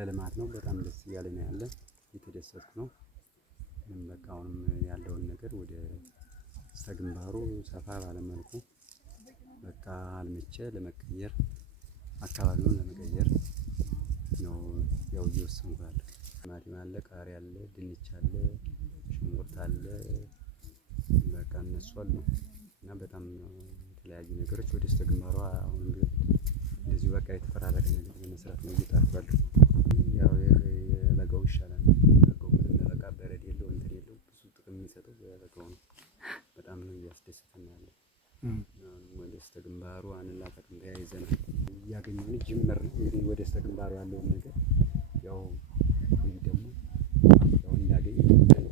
ለልማት ነው። በጣም ደስ እያለኝ ነው ያለ፣ እየተደሰትኩ ነው። በቃ አሁንም ያለውን ነገር ወደ እስተግንባሩ ሰፋ ባለ መልኩ በቃ አልምቼ ለመቀየር አካባቢውን ለመቀየር ነው ያው እየወሰንኩ ያለው። ቲማቲም አለ፣ ቃሪያ አለ፣ ድንች አለ፣ ሽንኩርት አለ፣ በቃ እነሱ አሉ እና በጣም የተለያዩ ነገሮች ወደ እስተግንባሯ አሁን እንደዚሁ በቃ የተፈራረቀ ነገር ለመስራት ነው እየጣርኩ ያለው። ያው የበጋው ይሻላል። የበጋው ምንም በቃ በረድ የለው እንትን የለው፣ ብዙ ጥቅም የሚሰጠው የበጋው ነው። በጣም ነው እያስደሰተን ያለው። ወደ እስተግንባሩ አንላቀቅም፣ ተያይዘናል። እያገኘን ጅምር ነው እንግዲህ ወደ እስተግንባሩ ያለውን ነገር ያው እንግዲህ ደግሞ ያው እንዳገኝ ይታያል።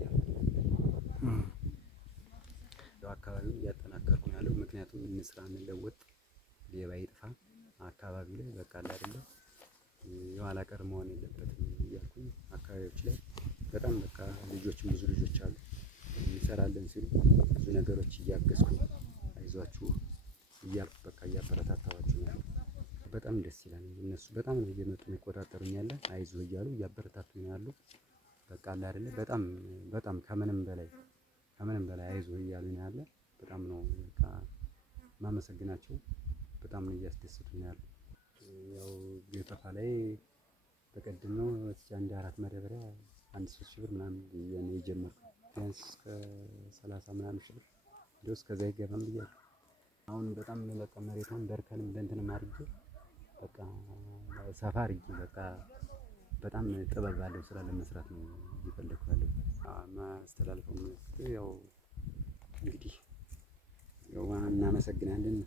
ያው አካባቢውን እያጠናከርኩ ነው ያለው። ምክንያቱም እንስራ፣ እንለወጥ፣ ሌባ ይጥፋ አካባቢ ላይ በቃ አለ አይደለ የኋላ ቀር መሆን የለበትም እያልኩኝ አካባቢዎች ላይ በጣም በቃ ልጆችም ብዙ ልጆች አሉ እንሰራለን ሲሉ ብዙ ነገሮች እያገዝኩኝ አይዟችሁ እያልኩ በቃ እያበረታታኋቸው ነው። በጣም ደስ ይላል። እነሱ በጣም ነው እየመጡ የሚቆጣጠሩኝ ያለ፣ አይዞህ እያሉ እያበረታቱኝ ነው ያሉ። በቃ አለ አይደለ በጣም ከምንም በላይ አይዞህ እያሉኝ ነው ያለ። በጣም ነው በቃ ማመሰግናቸው። በጣም ነው እያስደሰቱኝ ያሉ። ያው ገፈፋ ላይ በቀደም ነው እስኪ አንድ 4 ማዳበሪያ 3,000 ብር ምናምን ነው የጀመርኩት። ቢያንስ እስከ 30 ምናምን ሺህ ብር እንደው እስከዛ ይገባም ብያለሁ። አሁን በጣም በቃ መሬቷን በርከንም በእንትንም አድርጌ በቃ ሰፋ አድርጌ በቃ በጣም ጥበብ ባለው ስራ ለመስራት ነው እየፈለኩ ያለው። ማስተላለፈው መልዕክት ያው እንግዲህ ያው እናመሰግናለን።